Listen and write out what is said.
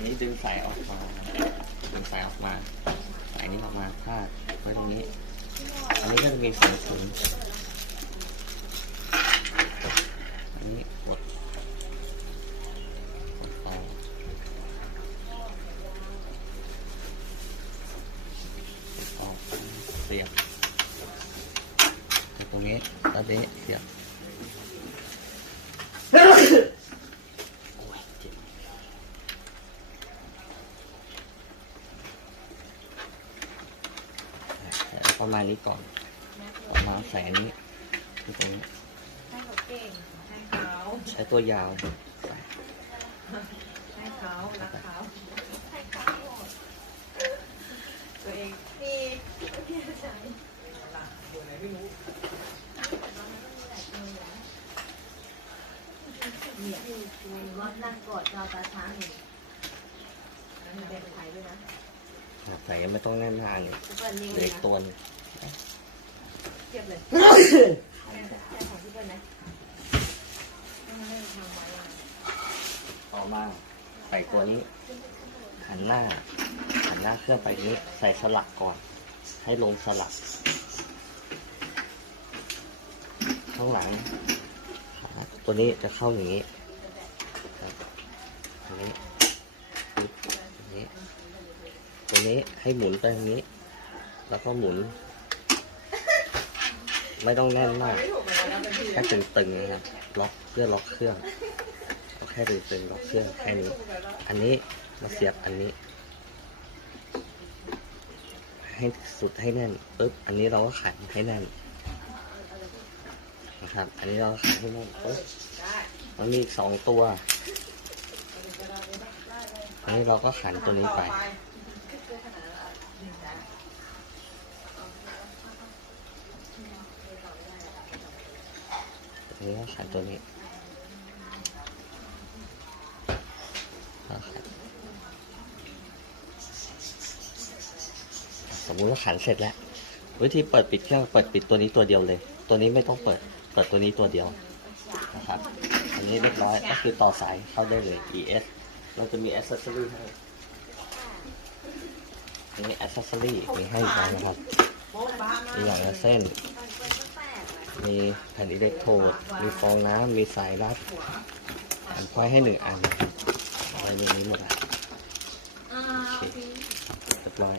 ันนี้ดึงสายออกมา ดึงสายออกมา สายนี้ออกมาพาดไว้ตรงนี้ อันนี้ก็จะมีสองถุงอันนี้กดกดเอกเอาเสียบตรงนี้แล้วนี้เสียบโอ้ยเจ็บ เอาประมาณนี้ก่อนประมาณใส่อันนี้ที่ตรงนี้ให้เขาเก่งให้เขาใช้ตัวยาวใส่ให้เขารักเขาให้เขาตัวเองมีพี่ชายเนี่ยรถนั่งกอดจอตาช้างอยู่นั่นเป็นไทยด้วยนะ ใส่ยังไม่ต้องแน่นทางเลยทุกคนนิ่งเหเลล็ยกนะตัวหนึงเทียบเลยแค่ของที่เป็นนะไม่ทำไว้อะต่อมาใส่ตัวนี้หันหน้าหันหน้าเครื่องไปนี้ใส่สลักก่อน ให้ลงสลัก ข้างหลังขาตัวนี้จะเข้าอย่างนี้ครับตัวนี้ปึ๊บตัวนี้ ตัวนี้ให้หมุนไปทางนี้ แล้วก็หมุน ไม่ต้องแน่นมากแค่ตึงๆนะครับล็อกเพื่อล็อกเครื่องเอาแค่ตึงๆล็อกเครื่องแค่นี้ อันนี้มาเสียบอันนี้ ให้สุดให้แน่นปึ๊บอันนี้เราก็ขันให้แน่นนะครับ อันนี้เราก็ขันให้แน่นปึ๊บมันมีอีกสองตัวอันนี้เราก็ขันตัวนี้ไป อันนี้ก็ขันตัวนี้ขันสมมุติว่าขันเสร็จแล้ว วิธีเปิดปิดเครื่องเปิดปิดตัวนี้ตัวเดียวเลย ตัวนี้ไม่ต้องเปิด เปิดตัวนี้ตัวเดียวนะครับ อันนี้เรียบร้อยก็คือต่อสายเข้าได้เลย ES เราจะมี accessory ให้อันนี้ accessory มีให้อีกนะครับมีอย่างเส้น มีแผ่นอิเล็กโทรด มีฟองน้ำ มีสายรัดอันควายให้หนึ่งอันอะครับเอางนี้หมดอะโอเคเรียบร้อย